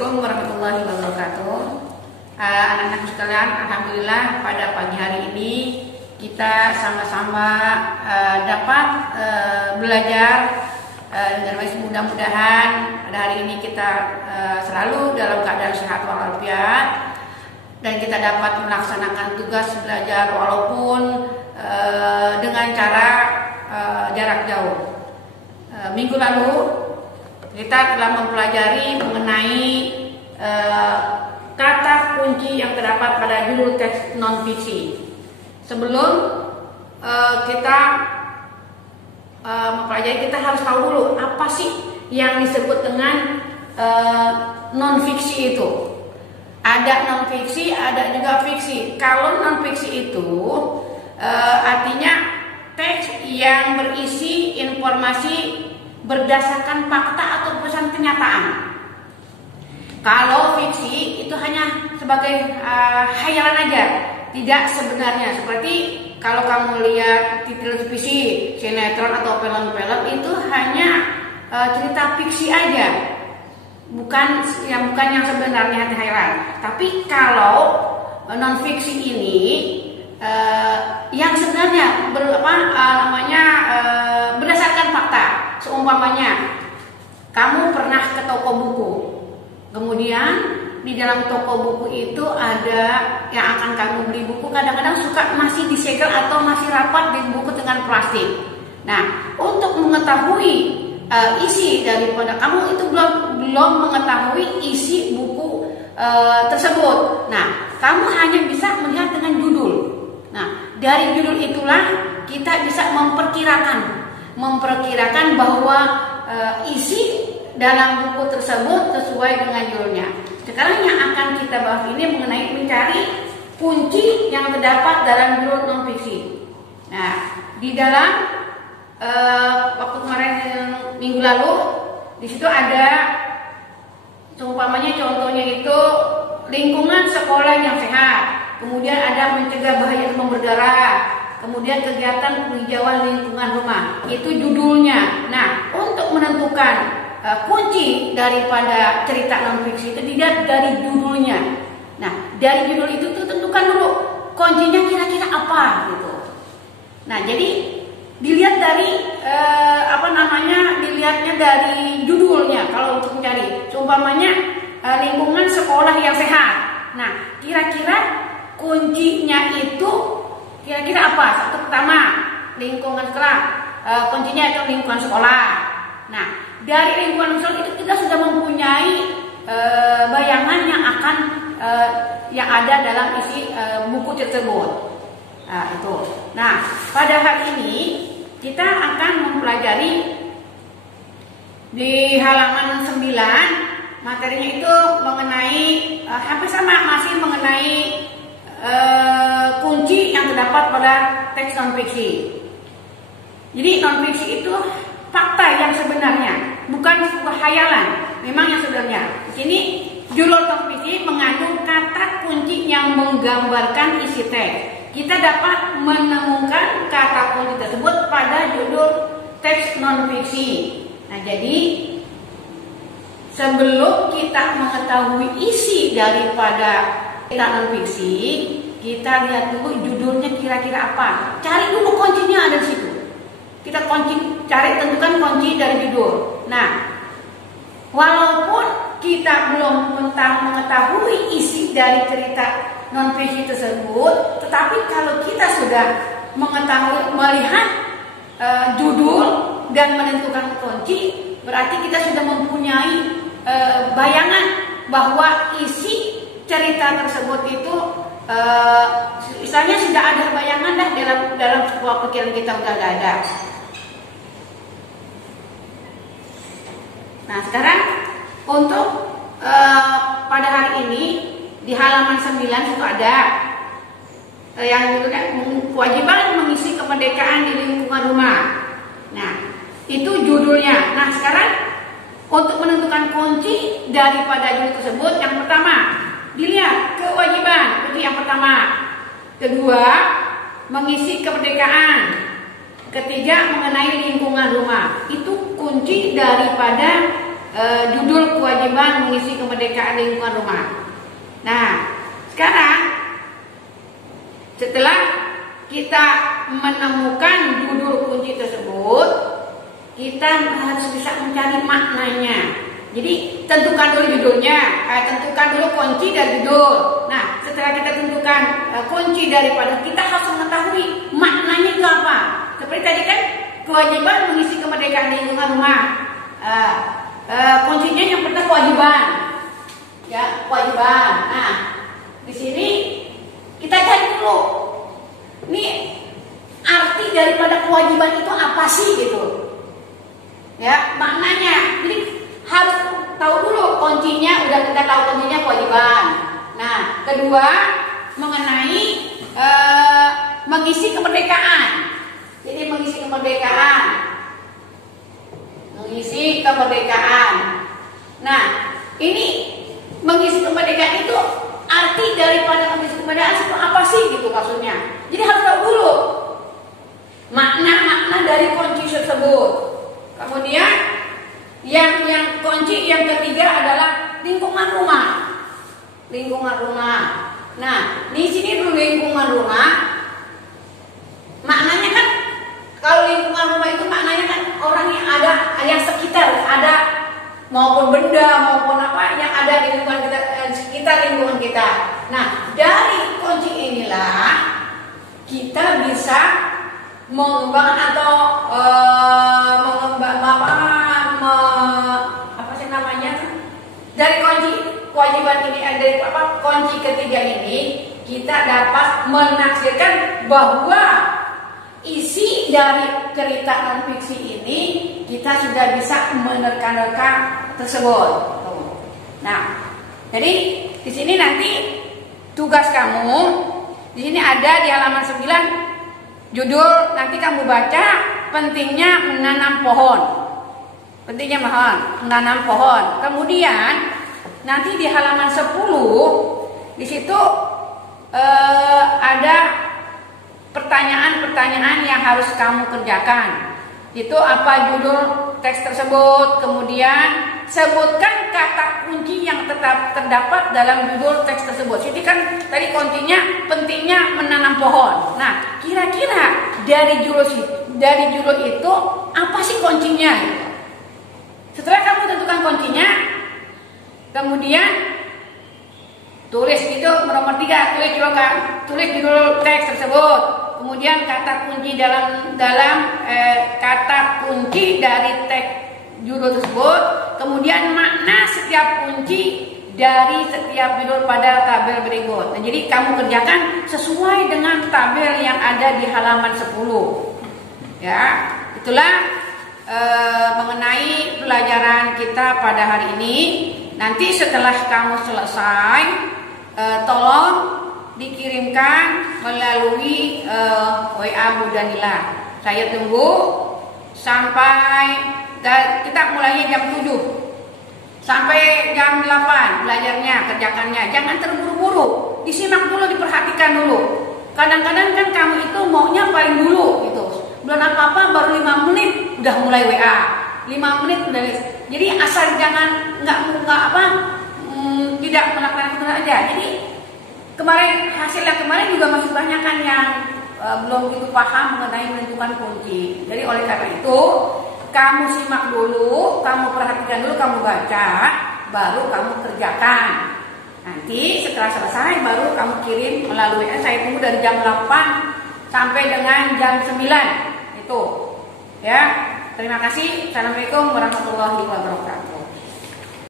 Assalamualaikum warahmatullahi wabarakatuh. Anak-anak sekalian, alhamdulillah pada pagi hari ini kita sama-sama dapat belajar dengan baik. Mudah-mudahan pada hari ini kita selalu dalam keadaan sehat walafiat dan kita dapat melaksanakan tugas belajar walaupun dengan cara jarak jauh. Minggu lalu kita telah mempelajari mengenai kata kunci yang terdapat pada judul teks non-fiksi. Sebelum kita mempelajari, kita harus tahu dulu apa sih yang disebut dengan non-fiksi itu. Ada non-fiksi, ada juga fiksi. Kalau non-fiksi itu artinya teks yang berisi informasi berdasarkan fakta atau pesan kenyataan. Kalau fiksi itu hanya sebagai hayalan aja, tidak sebenarnya. Seperti kalau kamu lihat di televisi, sinetron atau film-film itu hanya cerita fiksi aja, bukan yang sebenarnya hayalan. Tapi kalau non fiksi ini yang sebenarnya berdasarkan fakta. Seumpamanya kamu pernah ke toko buku, kemudian di dalam toko buku itu ada yang akan kamu beli buku, kadang-kadang suka masih disegel atau masih rapat di buku dengan plastik. Nah, untuk mengetahui isi daripada kamu itu belum mengetahui isi buku tersebut. Nah, kamu hanya bisa melihat dengan judul. Nah, dari judul itulah kita bisa memperkirakan bahwa isi dalam buku tersebut sesuai dengan judulnya. Sekarang yang akan kita bahas ini mengenai mencari kunci yang terdapat dalam judul non-fiksi. Nah, di dalam waktu kemarin minggu lalu di situ ada seumpamanya contohnya itu lingkungan sekolah yang sehat, kemudian ada mencegah bahaya demam berdarah, kemudian kegiatan penghijauan lingkungan rumah. Itu judulnya. Nah, untuk menentukan kunci daripada cerita non-fiksi itu dilihat dari judulnya. Nah, dari judul itu tuh tentukan dulu kuncinya kira-kira apa gitu. Nah, jadi dilihat dari dilihatnya dari judulnya kalau untuk mencari. Seumpamanya lingkungan sekolah yang sehat. Nah, kira-kira kuncinya itu kira-kira apa? Satu, pertama, lingkungan sekolah. Kuncinya itu lingkungan sekolah. Nah, dari lingkungan sekolah itu kita sudah mempunyai bayangan yang ada dalam isi buku tersebut. Nah, itu. Nah, pada hari ini kita akan mempelajari di halaman 9, materinya itu mengenai hampir sama, masih mengenai kunci yang terdapat pada teks non-fiksi. Jadi non-fiksi itu fakta yang sebenarnya, bukan sebuah hayalan. Memang yang sebenarnya. Di sini judul non-fiksi mengandung kata kunci yang menggambarkan isi teks. Kita dapat menemukan kata kunci tersebut pada judul teks non-fiksi. Nah, jadi sebelum kita mengetahui isi daripada cerita non-fiksi, kita lihat dulu judulnya kira-kira apa. Cari dulu kuncinya ada di situ. Kita tentukan kunci dari judul. Nah, walaupun kita belum mengetahui isi dari cerita non-fiksi tersebut, tetapi kalau kita sudah melihat judul dan menentukan kunci, berarti kita sudah mempunyai bayangan bahwa isi cerita tersebut itu istilahnya sudah ada bayangan dah dalam sebuah pikiran kita sudah ada. Nah, sekarang untuk pada hari ini di halaman 9 itu ada yang kewajiban mengisi kemerdekaan di lingkungan rumah. Nah, itu judulnya. Nah, sekarang untuk menentukan kunci daripada judul tersebut, yang pertama dilihat kewajiban, itu yang pertama. Kedua, mengisi kemerdekaan. Ketiga, mengenai lingkungan rumah. Itu kunci daripada judul kewajiban mengisi kemerdekaan lingkungan rumah. Nah, sekarang setelah kita menemukan judul kunci tersebut, kita harus bisa mencari maknanya. Jadi tentukan dulu judulnya, tentukan dulu kunci dari judul. Nah, setelah kita tentukan kunci daripada, kita harus mengetahui maknanya itu apa. Seperti tadi kan, kewajiban mengisi kemerdekaan lingkungan rumah. Kuncinya yang pertama kewajiban, ya kewajiban. Nah, di sini kita cari dulu, ini arti daripada kewajiban itu apa sih gitu, ya maknanya. Jadi harus tahu dulu kuncinya. Udah kita tahu kuncinya kewajiban. Nah, kedua mengenai mengisi kemerdekaan. Jadi mengisi kemerdekaan. Mengisi kemerdekaan. Nah, ini mengisi kemerdekaan itu arti daripada mengisi kemerdekaan itu apa sih gitu maksudnya. Jadi harus tahu dulu makna-makna dari kunci tersebut. Kemudian yang kunci yang ketiga adalah lingkungan rumah. Lingkungan rumah. Nah, di sini dulu lingkungan rumah. Maknanya kan, kalau lingkungan rumah itu maknanya kan orang yang ada, yang sekitar, ada maupun benda maupun apa yang ada di lingkungan kita, sekitar lingkungan kita. Nah, dari kunci inilah kita bisa mengembangkan atau dari kunci kewajiban ini, dari kunci ketiga ini kita dapat menafsirkan bahwa isi dari cerita non fiksi ini kita sudah bisa menerka-nerka tersebut. Nah, jadi di sini nanti tugas kamu di sini ada di halaman 9 judul, nanti kamu baca pentingnya menanam pohon. Pentingnya menanam pohon. Kemudian nanti di halaman 10 di situ ada pertanyaan-pertanyaan yang harus kamu kerjakan. Itu apa judul teks tersebut, kemudian sebutkan kata kunci yang tetap terdapat dalam judul teks tersebut. Jadi kan tadi kuncinya pentingnya menanam pohon. Nah, kira-kira dari judul itu apa sih kuncinya? Setelah kamu tentukan kuncinya, kemudian tulis itu nomor 3, tulis judul teks tersebut. Kemudian kata kunci dalam kata kunci dari teks judul tersebut. Kemudian makna setiap kunci dari setiap judul pada tabel berikut. Nah, jadi kamu kerjakan sesuai dengan tabel yang ada di halaman 10. Ya, itulah mengenai pelajaran kita pada hari ini. Nanti setelah kamu selesai, tolong dikirimkan melalui WA Bu Danila. Saya tunggu sampai kita mulainya jam 7 sampai jam 8 belajarnya, kerjakannya. Jangan terburu-buru, disimak dulu, diperhatikan dulu. Kadang-kadang kan kamu itu maunya paling dulu gitu. Belum apa-apa baru 5 menit udah mulai WA. 5 menit udah. Jadi asal jangan tidak melakukan itu aja. Jadi hasilnya kemarin juga masih banyak kan yang belum itu paham mengenai menentukan kunci. Jadi oleh karena itu kamu simak dulu, kamu perhatikan dulu, kamu baca, baru kamu kerjakan. Nanti setelah selesai baru kamu kirim melalui saya tunggu dari jam 8 sampai dengan jam 9 itu. Ya. Terima kasih. Assalamualaikum warahmatullahi wabarakatuh.